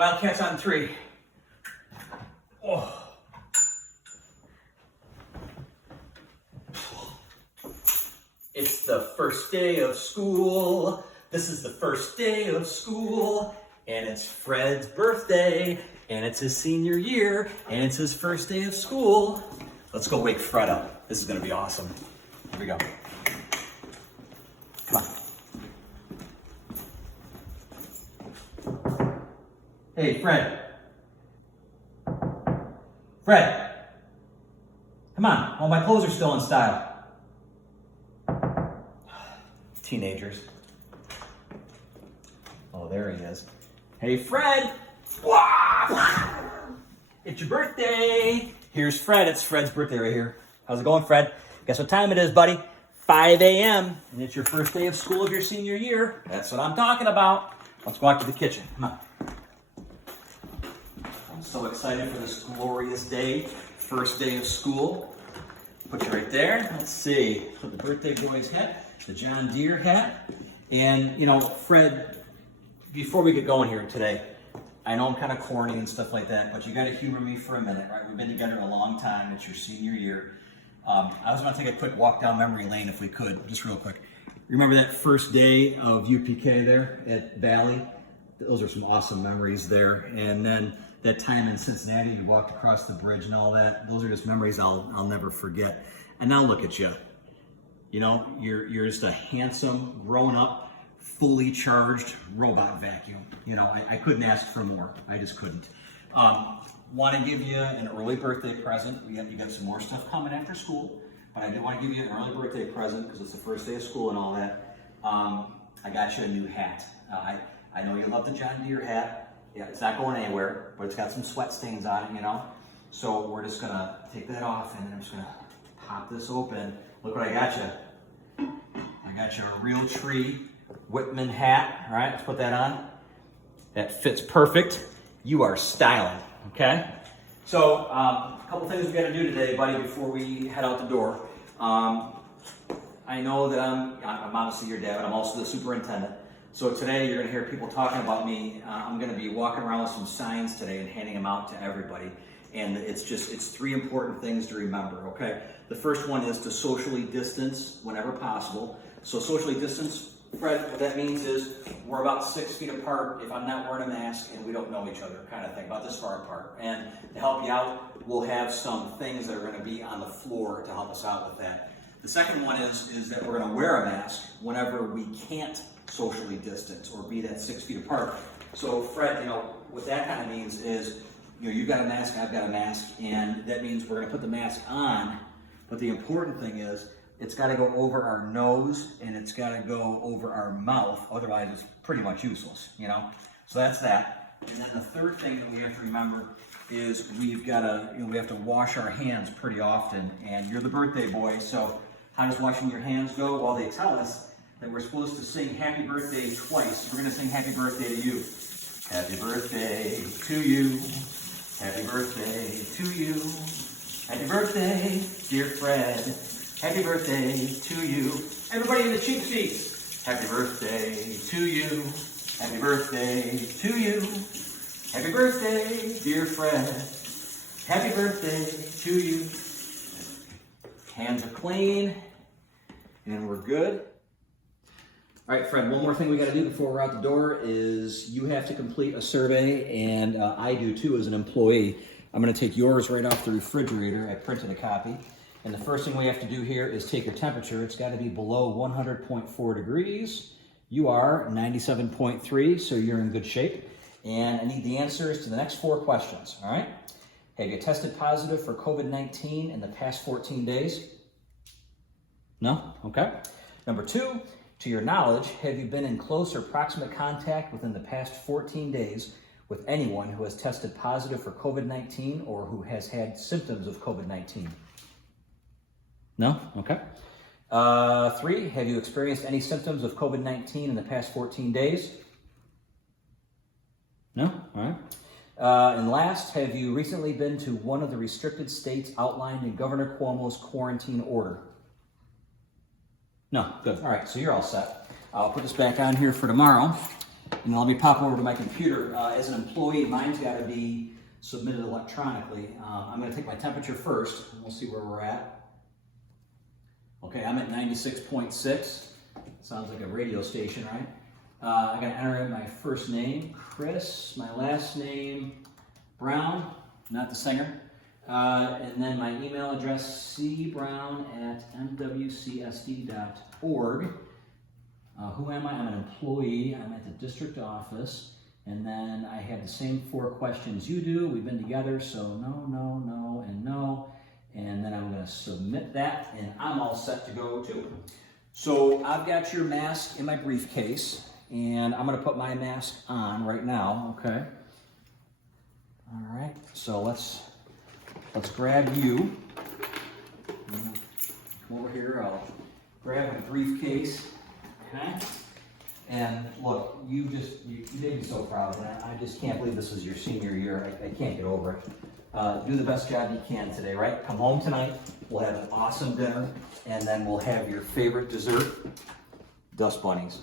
Wildcats on 3. Oh. It's the first day of school. This is the first day of school. And it's Fred's birthday. And it's his senior year. And it's his first day of school. Let's go wake Fred up. This is going to be awesome. Here we go. Come on. Hey, Fred. Fred. Come on. All my clothes are still in style. Teenagers. Oh, there he is. Hey, Fred. It's your birthday. Here's Fred. It's Fred's birthday right here. How's it going, Fred? Guess what time it is, buddy? 5 a.m. And it's your first day of school of your senior year. That's what I'm talking about. Let's go out to the kitchen. Come on. I'm so excited for this glorious day. First day of school. Put you right there. Let's see. Put the birthday boy's hat, the John Deere hat. And, you know, Fred, before we get going here today, I know I'm kind of corny and stuff like that, but you got to humor me for a minute, right? We've been together a long time. It's your senior year. I was going to take a quick walk down memory lane if we could, just real quick. Remember that first day of UPK there at Valley? Those are some awesome memories there. And then that time in Cincinnati, you walked across the bridge and all that. Those are just memories I'll never forget. And now look at you. You know, you're just a handsome, grown-up, fully charged robot vacuum. You know, I couldn't ask for more. I just couldn't. Want to give you an early birthday present. You got some more stuff coming after school, but I do want to give you an early birthday present because it's the first day of school and all that. I got you a new hat. I know you love the John Deere hat. Yeah, it's not going anywhere, but it's got some sweat stains on it, you know. So we're just gonna take that off, and then I'm just gonna pop this open. Look what I got you. I got you a Realtree Whitman hat. All right, let's put that on. That fits perfect. You are styling, okay? So a couple things we got to do today, buddy, before we head out the door. I know that I'm obviously your dad, but I'm also the superintendent. So today you're going to hear people talking about me. I'm going to be walking around with some signs today and handing them out to everybody. And it's 3 important things to remember, okay? The first one is to socially distance whenever possible. So socially distance, Fred, what that means is we're about 6 feet apart if I'm not wearing a mask and we don't know each other, kind of thing, about this far apart. And to help you out, we'll have some things that are going to be on the floor to help us out with that. The second one is that we're going to wear a mask whenever we can't socially distance or be that 6 feet apart. So Fred, you know, what that kind of means is, you know, you've got a mask, I've got a mask, and that means we're going to put the mask on, but the important thing is it's got to go over our nose and it's got to go over our mouth, otherwise it's pretty much useless, you know? So that's that. And then the third thing that we have to remember is we have to wash our hands pretty often, and you're the birthday boy, so how does washing your hands go? Well, they tell us that we're supposed to sing happy birthday twice. We're going to sing happy birthday to you. Happy birthday to you. Happy birthday to you. Happy birthday, dear Fred. Happy birthday to you. Everybody in the cheap seats. Happy birthday to you. Happy birthday to you. Happy birthday, dear Fred. Happy birthday to you. Hands are clean. And we're good. All right, Fred, one more thing we got to do before we're out the door is you have to complete a survey, and I do too as an employee. I'm going to take yours right off the refrigerator. I printed a copy. And the first thing we have to do here is take your temperature. It's got to be below 100.4 degrees. You are 97.3, so you're in good shape. And I need the answers to the next 4 questions, all right? Have you tested positive for COVID-19 in the past 14 days? No? Okay. Number 2, to your knowledge, have you been in close or proximate contact within the past 14 days with anyone who has tested positive for COVID-19 or who has had symptoms of COVID-19? No? Okay. 3, have you experienced any symptoms of COVID-19 in the past 14 days? No? All right. And last, have you recently been to one of the restricted states outlined in Governor Cuomo's quarantine order? No? Good. All right, so you're all set. I'll put this back on here for tomorrow. And let me pop over to my computer. As an employee, mine's got to be submitted electronically. I'm going to take my temperature first, and we'll see where we're at. Okay, I'm at 96.6. Sounds like a radio station, right? I got to enter in my first name, Chris, my last name, Brown, not the singer, and then my email address, cbrown@mwcsd.org. Who am I? I'm an employee. I'm at the district office. And then I have the same 4 questions you do. We've been together, so no, no, no, and no. And then I'm going to submit that, and I'm all set to go too. So I've got your mask in my briefcase, and I'm going to put my mask on right now, okay? All right, so let's grab you. Come over here, I'll grab my briefcase. Okay. And look, you made me so proud, and I just can't believe this is your senior year. I can't get over it. Do the best job you can today, right? Come home tonight, we'll have an awesome dinner, and then we'll have your favorite dessert, dust bunnies.